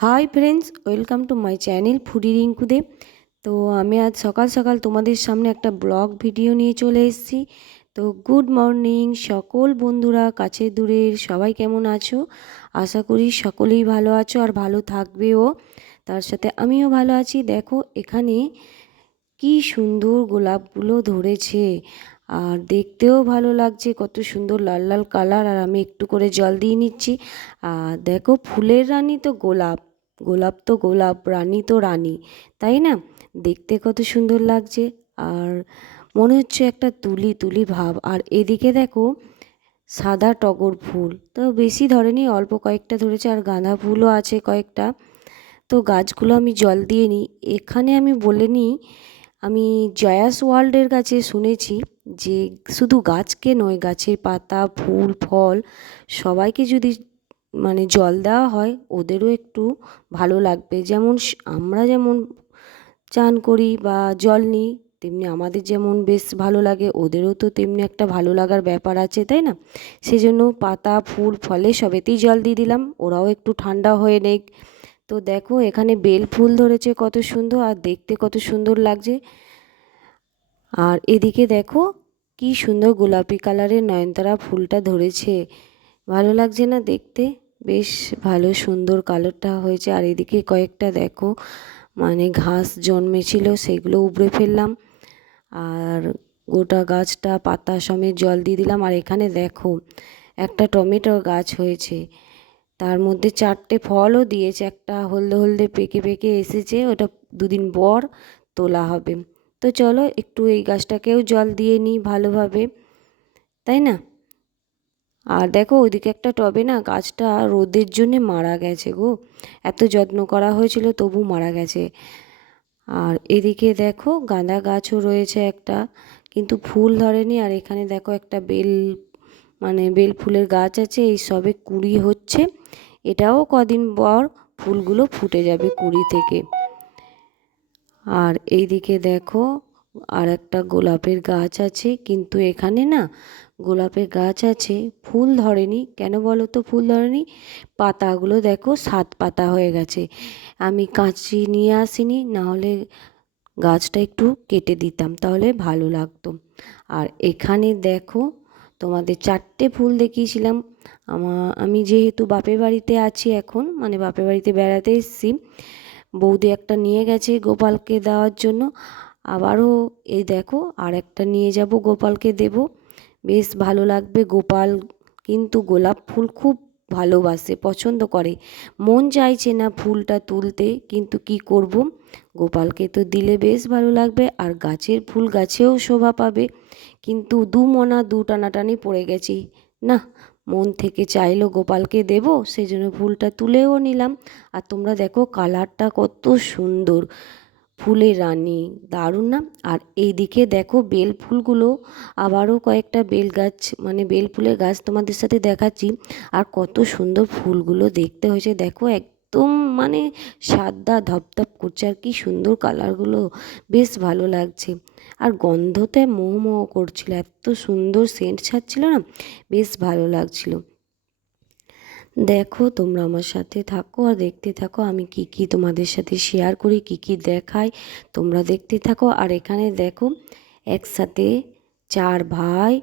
Hi friends welcome to my channel foodie Rinku De তো আমি আজ সকাল সকাল তোমাদের সামনে একটা ব্লগ ভিডিও নিয়ে চলে এসেছি। তো গুড মর্নিং সকল বন্ধুরা, কাছে দূরের সবাই কেমন আছো? আশা করি সকলেই ভালো আছো আর ভালো থাকবেও। তার সাথে আমিও ভালো আছি। দেখো, এখানে কি সুন্দর গোলাপগুলো ধরেছে। আর দেখতেও ভালো লাগছে, কত সুন্দর লাল লাল কালার আর আমি একটু করে জল দিয়ে নিচ্ছি। আর দেখো, ফুলের রানী তো গোলাপ। গোলাপ তো গোলাপ, রানী তো রানী, তাই না? দেখতে কত সুন্দর লাগছে। আর মনে হচ্ছে একটা তুলি তুলি ভাব। আর এদিকে দেখো, সাদা টগর ফুল। তো বেশি ধরেনি, অল্প কয়েকটা ধরেছে, আর গাঁদা ফুলও আছে কয়েকটা। তো গাছগুলো আমি জল দিয়ে নিই। এখানে আমি বলে নিই, আমি জয়াস ওয়ার্ল্ডের কাছে শুনেছি যে, শুধু গাছকে নয়, গাছের পাতা, ফুল, ফল, সবাইকে যদি মানে জল দেওয়া হয়, ওদেরও একটু ভালো লাগবে। যেমন আমরা যেমন চান করি বা জল নিই, তেমনি আমাদের যেমন বেশ ভালো লাগে, ওদেরও তো তেমনি একটা ভালো লাগার ব্যাপার আছে, তাই না? সেই জন্য পাতা, ফুল, ফলে সবেতেই জল দিয়ে দিলাম, ওরাও একটু ঠান্ডা হয়ে নেই তো দেখো, এখানে বেল ফুল ধরেছে, কত সুন্দর, আর দেখতে কত সুন্দর লাগছে। আর এদিকে দেখো, কি সুন্দর গোলাপি কালারের নয়নতারা ফুলটা ধরেছে। ভালো লাগছে না দেখতে? বেশ ভালো, সুন্দর কালারটা হয়েছে। আর এদিকে কয়েকটা দেখো মানে ঘাস জন্মেছিল, সেগুলো উবড়ে ফেললাম। আর গোটা গাছটা পাতা সমেত জল দিয়ে দিলাম। আর এখানে দেখো, একটা টমেটো গাছ হয়েছে। তার মধ্যে চারটে ফলও দিয়েছে। একটা হলদে হলদে পেকে পেকে এসেছে, ওটা দুদিন পর তোলা হবে। তো চলো, একটু এই গাছটাকেও জল দিয়ে নিই ভালোভাবে। তাই না? আর দেখো, ওইদিকে একটা টবে না গাছটা রোদের জন্যে মারা গেছে গো। এত যত্ন করা হয়েছিল, তবু মারা গেছে। আর এদিকে দেখো, গাঁদা গাছও রয়েছে একটা, কিন্তু ফুল ধরেনি। আর এখানে দেখো, একটা বেল মানে বেল ফুলের গাছ আছে, এই সবে কুড়ি হচ্ছে। এটাও কদিন পর ফুলগুলো ফুটে যাবে কুড়ি থেকে। আর এইদিকে দেখো, আর একটা গোলাপের গাছ আছে, কিন্তু এখানে না গোলাপের গাছ আছে, ফুল ধরেনি। কেন বলো তো ফুল ধরেনি? পাতাগুলো দেখো, সাত পাতা হয়ে গেছে। আমি কাঁচি নিয়ে আসিনি নাহলে গাছটা একটু কেটে দিতাম, তাহলে ভালো লাগতো। আর এখানে দেখো, তোমাদের চারটে ফুল দেখিয়েছিলাম। আমার আমি যেহেতু বাপের বাড়িতে আছি এখন মানে বাপের বাড়িতে বেড়াতে এসেছি, বৌদি একটা নিয়ে গেছে গোপালকে দেওয়ার জন্য। আবারও এই দেখো, আর একটা নিয়ে যাব গোপালকে দেব। বেশ ভালো লাগবে। গোপাল কিন্তু গোলাপ ফুল খুব ভালোবাসে, পছন্দ করে। মন চাইছে না ফুলটা তুলতে, কিন্তু কি করব? গোপালকে তো দিলে বেশ ভালো লাগবে, আর গাছের ফুল গাছেও শোভা পাবে। কিন্তু দু মনা দু টানাটানি পড়ে গেছি। না, মন থেকে চাইলো গোপালকে দেব সেই জন্য ফুলটা তুলেও নিলাম। আর তোমরা দেখো কালারটা কত সুন্দর। ফুলের রানী, দারুণ না? আর এইদিকে দেখো বেল ফুলগুলো, আবারও কয়েকটা বেল গাছ মানে বেল ফুলের গাছ তোমাদের সাথে দেখাচ্ছি। আর কত সুন্দর ফুলগুলো দেখতে হয়েছে। দেখো একদম মানে সাদা ধপধপ করছে আর কি সুন্দর কালারগুলো। বেশ ভালো লাগছে। আর গন্ধতে মোহ মোহ করছিল, এত সুন্দর সেন্ট ছাড়ছিল না? বেশ ভালো লাগছিল। দেখো, তোমরা আমার সাথে থাকো আর দেখতে থাকো আমি কি কি তোমাদের সাথে শেয়ার করি, কি কি দেখাই। তোমরা দেখতে থাকো আর এখানে দেখো, একসাথে চার ভাই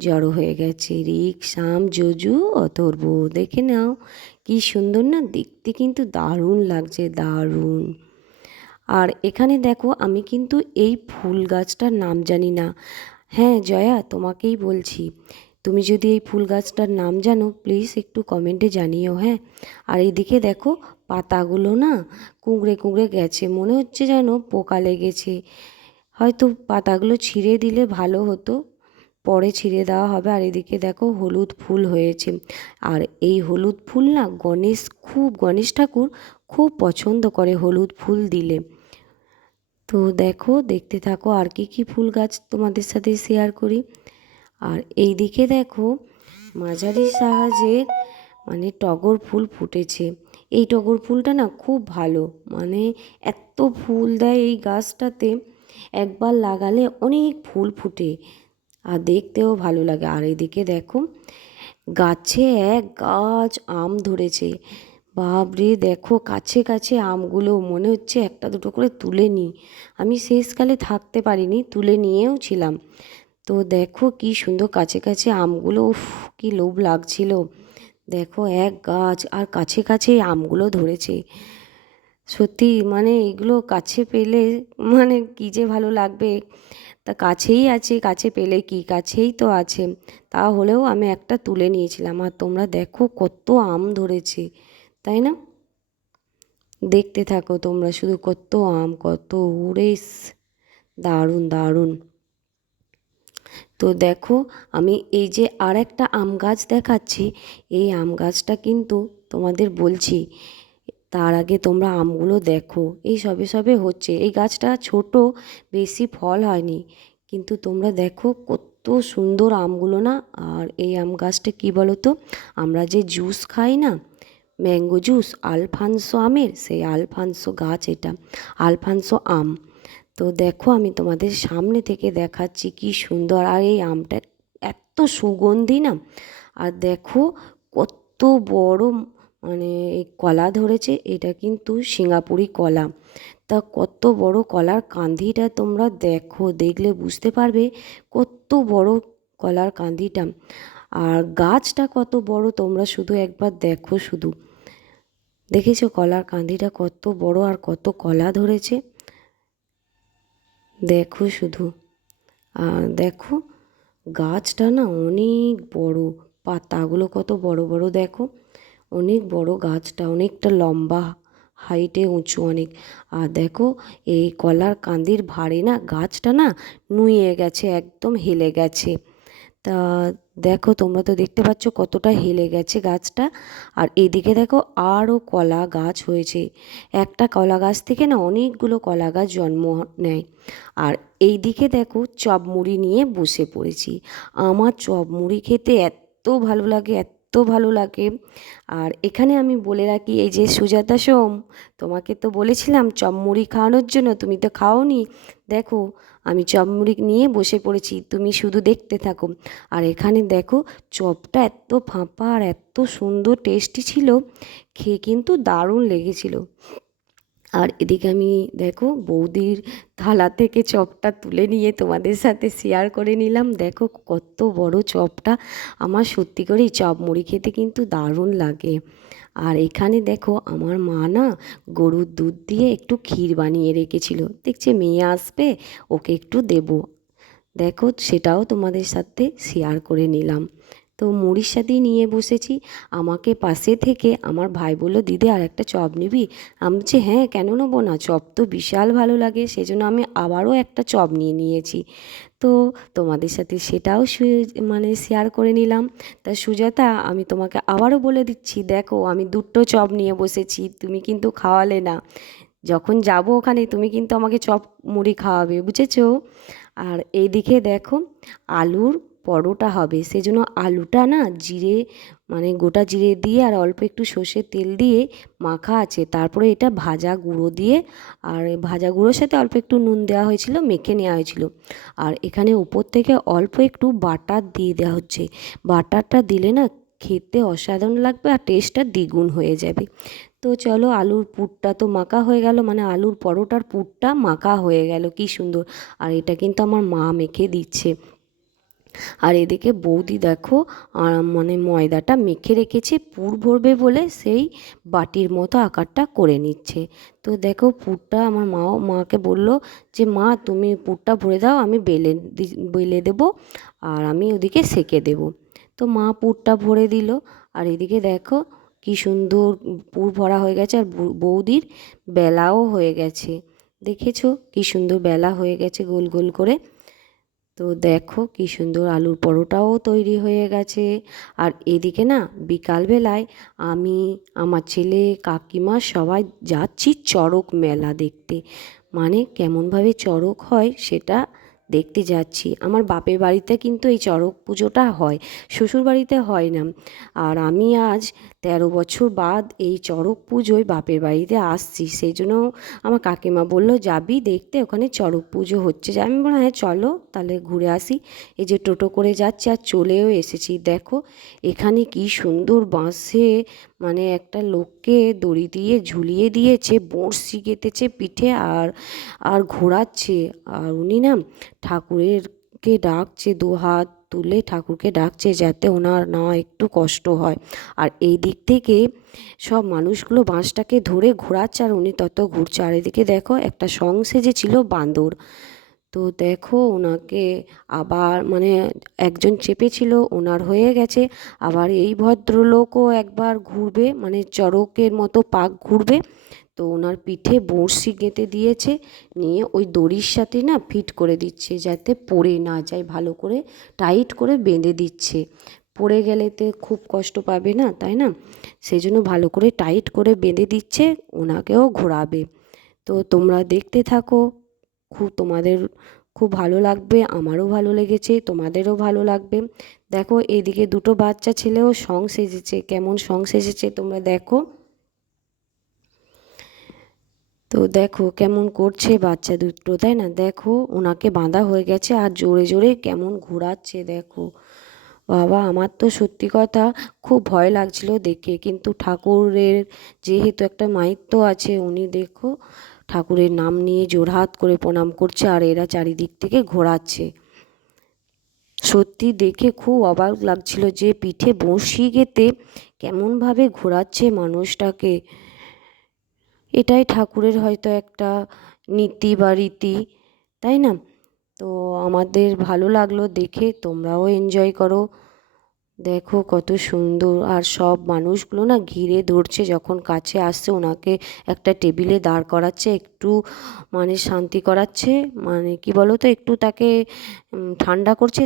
জড়ো হয়ে গেছে। রিক শাম জজু অথর্ব দেখে নাও, কি সুন্দর না? দেখতে কিন্তু দারুণ লাগছে, দারুণ। আর এখানে দেখো, আমি কিন্তু এই ফুল গাছটার নাম জানি না। হ্যাঁ জয়া, তোমাকেই বলছি। তুমি যদি এই ফুল গাছটার নাম জানো প্লিজ একটু কমেন্টে জানিও হ্যাঁ? আর এইদিকে দেখো, পাতাগুলো না কুঁকড়ে কুঁকড়ে গেছে, মনে হচ্ছে যেন পোকা লেগেছে। হয়তো পাতাগুলো ছিঁড়ে দিলে ভালো হতো, পরে ছিঁড়ে দেওয়া হবে। আর এদিকে দেখো, হলুদ ফুল হয়েছে। আর এই হলুদ ফুল না গণেশ, খুব গণেশ ঠাকুর খুব পছন্দ করে হলুদ ফুল দিলে। তো দেখো, দেখতে থাকো আর কি কি ফুল গাছ তোমাদের সাথে শেয়ার করি। আর এই দিকে দেখো মাঝারি সাহায্যের মানে টগর ফুল ফুটেছে। এই টগর ফুলটা না খুব ভালো মানে এত ফুল দেয় এই গাছটাতে, একবার লাগালে অনেক ফুল ফুটে আর দেখতেও ভালো লাগে। আর এদিকে দেখো গাছে এক গাছ আম ধরেছে। বাপরে, দেখো কাছে কাছে আমগুলো, মনে হচ্ছে একটা দুটো করে তুলে নিই। আমি শেষকালে থাকতে পারিনি, তুলে নিয়েও ছিলাম। তো দেখো কি সুন্দর কাছে কাছে আমগুলো, উফ, কি লোভ লাগছিল। দেখো এক গাছ, আর কাছে কাছে আমগুলো ধরেছে। সত্যি মানে এগুলো কাছে পেলে মানে কী যে ভালো লাগবে। তা কাছেই আছে, কাছে পেলে কি? কাছেই তো আছে। তা হলেও আমি একটা তুলে নিয়েছিলাম, আর তোমরা দেখো কত আম ধরেছে, তাই না? দেখতে থাকো তোমরা শুধু কত আম, কত উড়েস। দারুণ দারুণ। তো দেখো, আমি এই যে আর একটা আম গাছ দেখাচ্ছি, এই আম গাছটা কিন্তু তোমাদের বলছি, তার আগে তোমরা আমগুলো দেখো। এই সবে সবে হচ্ছে, এই গাছটা ছোট, বেশি ফল হয়নি, কিন্তু তোমরা দেখো কত সুন্দর আমগুলো না, আর এই আম গাছটা কী বলো তো আমরা যে জুস খাই না, ম্যাঙ্গো জুস, আলফানসো আমের, সেই আলফানসো গাছ এটা, আলফানসো আম। তো দেখো আমি তোমাদের সামনে থেকে দেখাচ্ছি কি সুন্দর। আর এই আমটা এত সুগন্ধি না। আর দেখো কত বড় মানে এই কলা ধরেছে, এটা কিন্তু সিঙ্গাপুরি কলা। তা কত বড় কলার কান্ধিটা তোমরা দেখো, দেখলে বুঝতে পারবে কত বড় কলার কান্ধিটা আর গাছটা কত বড় তোমরা শুধু একবার দেখো শুধু। দেখেছ কলার কান্ধিটা কত বড় আর কত কলা ধরেছে? দেখো শুধু। আর দেখো, গাছটা না অনেক বড়, পাতাগুলো কত বড় বড় দেখো। অনেক বড় গাছটা, অনেকটা লম্বা হাইটে উঁচু অনেক। আর দেখো, এই কলার কান্দির ভারে না গাছটা না নুয়ে গেছে, একদম হেলে গেছে। তা দেখো, তোমরা তো দেখতে পাচ্ছ কতটা হেলে গেছে গাছটা। আর এদিকে দেখো আরও কলা গাছ হয়েছে। একটা কলা গাছ থেকে না অনেকগুলো কলা গাছ জন্ম নেয়। আর এই দিকে দেখো চপ মুড়ি নিয়ে বসে পড়েছি। আমার চপ মুড়ি খেতে এত ভালো লাগে, এত ভালো লাগে। আর এখানে আমি বলে রাখি, এই যে সুজাতা সোম, তোমাকে তো বলেছিলাম চপ মুড়ি খাওয়ানোর জন্য, তুমি তো খাওনি। দেখো আমি চপ মুড়ি নিয়ে বসে পড়েছি, তুমি শুধু দেখতে থাকো। আর এখানে দেখো, চপটা এত ফাঁপা আর এত সুন্দর টেস্টি ছিল, খেয়ে কিন্তু দারুণ লেগেছিল। আর এদিকে আমি দেখো বৌদির থালা থেকে চপটা তুলে নিয়ে তোমাদের সাথে শেয়ার করে নিলাম। দেখো কত বড় চপটা। আমার সত্যি করেই চপ মুড়ি খেতে কিন্তু দারুণ লাগে। আর এখানে দেখো আমার মা না গরুর দুধ দিয়ে একটু ক্ষীর বানিয়ে রেখেছিল। দেখছে মেয়ে আসবে, ওকে একটু দেবো। দেখো সেটাও তোমাদের সাথে শেয়ার করে নিলাম। তো মুড়ির সাথেই নিয়ে বসেছি। আমাকে পাশে থেকে আমার ভাই বলল, দিদি আর একটা চপ নিবি? আমি বলছি হ্যাঁ কেন নেব না? চপ তো বিশাল ভালো লাগে, সেজন্য আমি আবারও একটা চপ নিয়ে নিয়েছি। তো তোমাদের সাথে সেটাও মানে শেয়ার করে নিলাম। তা সুজাতা, আমি তোমাকে আবারও বলে দিচ্ছি, দেখো, আমি দুটো চপ নিয়ে বসেছি, তুমি কিন্তু খাওয়ালে না। যখন যাব ওখানে, তুমি কিন্তু আমাকে চপ মুড়ি খাওয়াবে, বুঝেছ? আর এইদিকে দেখো, আলুর পরোটা হবে। সেজন্য আলুটা না জিরে মানে গোটা জিরে দিয়ে আর অল্প একটু সর্ষের তেল দিয়ে মাখা আছে। তারপরে এটা ভাজা গুঁড়ো দিয়ে আর ভাজা গুঁড়োর সাথে অল্প একটু নুন দেওয়া হয়েছিল, মেখে নেওয়া হয়েছিল। আর এখানে উপর থেকে অল্প একটু বাটার দিয়ে দেওয়া হচ্ছে। বাটারটা দিলে না খেতে অসাধারণ লাগবে আর টেস্টটা দ্বিগুণ হয়ে যাবে। তো চলো আলুর পুরটা তো মাখা হয়ে গেল মানে আলুর পরোটার পুরটা মাখা হয়ে গেল, কি সুন্দর। আর এটা কিন্তু আমার মা মেখে দিচ্ছে। আর এদিকে বৌদি দেখো মানে ময়দাটা মেখে রেখেছে, পুর ভরবে বলে সেই বাটির মতো আকারটা করে নিচ্ছে। তো দেখো পুরটা আমার মাও, মাকে বলল যে, মা, তুমি পুরটা ভরে দাও, আমি বেলে বেলে দেবো আর আমি ওদিকে সেকে দেবো। তো মা পুরটা ভরে দিল, আর এদিকে দেখো কি সুন্দর পুর ভরা হয়ে গেছে, আর বৌদির বেলাও হয়ে গেছে। দেখেছ কি সুন্দর বেলা হয়ে গেছে গোল গোল করে। তো দেখো কি সুন্দর আলুর পরোটাও তৈরি হয়ে গেছে। আর এদিকে না, বিকালবেলায় আমি, আমার ছেলে, কাকিমা সবাই যাচ্ছি চড়ক মেলা দেখতে। মানে কেমনভাবে চড়ক হয় সেটা দেখতে যাচ্ছি। আমার বাপের বাড়িতে কিন্তু এই চড়ক পুজোটা হয়, শ্বশুর বাড়িতে হয় না। আর আমি আজ তেরো বছর বাদ এই চড়ক পুজোয় বাপের বাড়িতে আসছি। সেই জন্য আমার কাকিমা বলল, যাবি দেখতে, ওখানে চড়ক পুজো হচ্ছে। যে আমি বললাম হ্যাঁ চলো, তাহলে ঘুরে আসি। এই যে টোটো করে যাচ্ছে আর চলেও এসেছি। দেখো, এখানে কি সুন্দর বাঁশে মানে একটা লোককে দড়ি দিয়ে ঝুলিয়ে দিয়েছে বড়শি গেঁথেছে পিঠে আর আর ঘোরাচ্ছে। আর উনি না ঠাকুরেরকে ডাকছে, দু হাত তুলে ঠাকুরকে ডাকছে যাতে ওনার না একটু কষ্ট হয়। আর এই দিক থেকে সব মানুষগুলো বাঁশটাকে ধরে ঘোরাচ্ছে আর উনি তত ঘুরছে। আর এদিকে দেখো একটা সং সেজেছিল বাঁদর তো দেখো ওনাকে আবার মানে একজন চেপেছিল, ওনার হয়ে গেছে। আবার এই ভদ্রলোকও একবার ঘুরবে মানে চড়কের মতো পাক ঘুরবে। তো ওনার পিঠে বড়শি গেঁথে দিয়েছে, নিয়ে ওই দড়ির সাথে না ফিট করে দিচ্ছে, যাতে পড়ে না যায়, ভালো করে টাইট করে বেঁধে দিচ্ছে। পড়ে গেলে তো খুব কষ্ট পাবে না, তাই না? সেই জন্য ভালো করে টাইট করে বেঁধে দিচ্ছে, ওনাকেও ঘোরাবে। তো তোমরা দেখতে থাকো। খুব তোমাদের খুব ভালো লাগবে, আমারও ভালো লেগেছে, তোমাদেরও ভালো লাগবে। দেখো, এদিকে দুটো বাচ্চা ছেলেও সং সেজেছে, কেমন সং সেজেছে তোমরা দেখো। তো দেখো, কেমন করছে বাচ্চা দুটো, তাই না? দেখো, ওনাকে বাঁধা হয়ে গেছে আর জোরে জোরে কেমন ঘোরাচ্ছে, দেখো। বাবা, আমার তো সত্যি কথা খুব ভয় লাগছিল দেখে, কিন্তু ঠাকুরের যেহেতু একটা মাহিত্য আছে, উনি দেখো ঠাকুরের নাম নিয়ে জোরহাত করে প্রণাম করছে আর এরা চারিদিক থেকে ঘোরাচ্ছে। সত্যি দেখে খুব অবাক লাগছিল যে পিঠে বসি গেতে কেমনভাবে ঘোরাচ্ছে মানুষটাকে। এটাই ঠাকুরের হয়তো একটা নীতি বা রীতি, তাই না? তো আমাদের ভালো লাগল দেখে, তোমরাও এনজয় করো। দেখো কত সুন্দর। আর সব মানুষগুলো না ঘিরে ধরছে যখন কাছে আসছে, ওনাকে একটা টেবিলে দাঁড় করাচ্ছে, একটু মানে শান্তি করাচ্ছে মানে কি বলো তো একটু তাকে ঠান্ডা করছে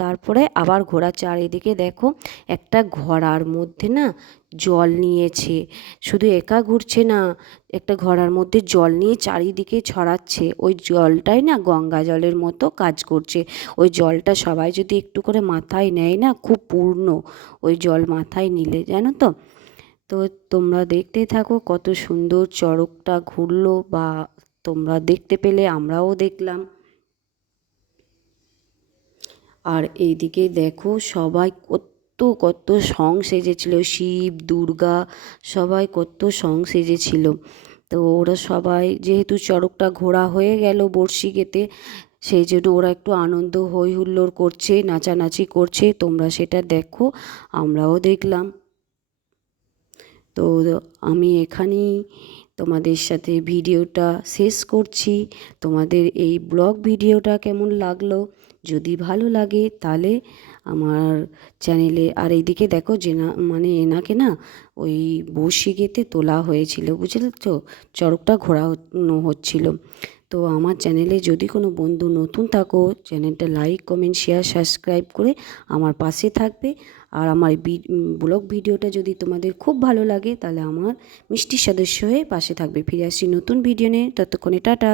তারপরে আবার ঘোরাচ্ছে। আর এদিকে দেখো একটা ঘোড়ার মধ্যে না জল নিয়েছে। শুধু একা ঘুরছে না, একটা ঘোড়ার মধ্যে জল নিয়ে চারিদিকে ছড়াচ্ছে। ওই জলটাই না গঙ্গা জলের মতো কাজ করছে। ওই জলটা সবাই যদি একটু করে মাথায় নেয় না, খুব পূর্ণ ওই জল মাথায় নিলে, জানো তো? তো তোমরা দেখতে থাকো কত সুন্দর চড়কটা ঘুরলো বা তোমরা দেখতে পেলে, আমরাও দেখলাম। আর এইদিকে দেখো সবাই কত কত সং সেজেছিল, শিব, দুর্গা, সবাই কত সং সেজেছিল। তো ওরা সবাই যেহেতু চড়কটা ঘোরা হয়ে গেল বড়শি গেতে সেই জন্য ওরা একটু আনন্দ হই হুল্লোড় করছে, নাচানাচি করছে, তোমরা সেটা দেখো, আমরাও দেখলাম। তো আমি এখানেই তোমাদের সাথে ভিডিওটা শেষ করছি। তোমাদের এই ব্লগ ভিডিওটা কেমন লাগল? যদি ভালো লাগে তাহলে আমার চ্যানেলে আর এইদিকে দেখো যে না মানে এনাকে না ওই বসিগেতে তোলা হয়েছিল, বুঝলে তো? চড়কটা ঘোরানো হচ্ছিল। তো আমার চ্যানেলে যদি কোনো বন্ধু নতুন থাকো চ্যানেলটা লাইক কমেন্ট শেয়ার সাবস্ক্রাইব করে আমার পাশে থাকবে। আর আমার ব্লগ ভিডিওটা যদি তোমাদের খুব ভালো লাগে, তাহলে আমার মিষ্টি সদস্য হয়ে পাশে থাকবে। ফিরে আসছি নতুন ভিডিও নিয়ে। ততক্ষণে টাটা।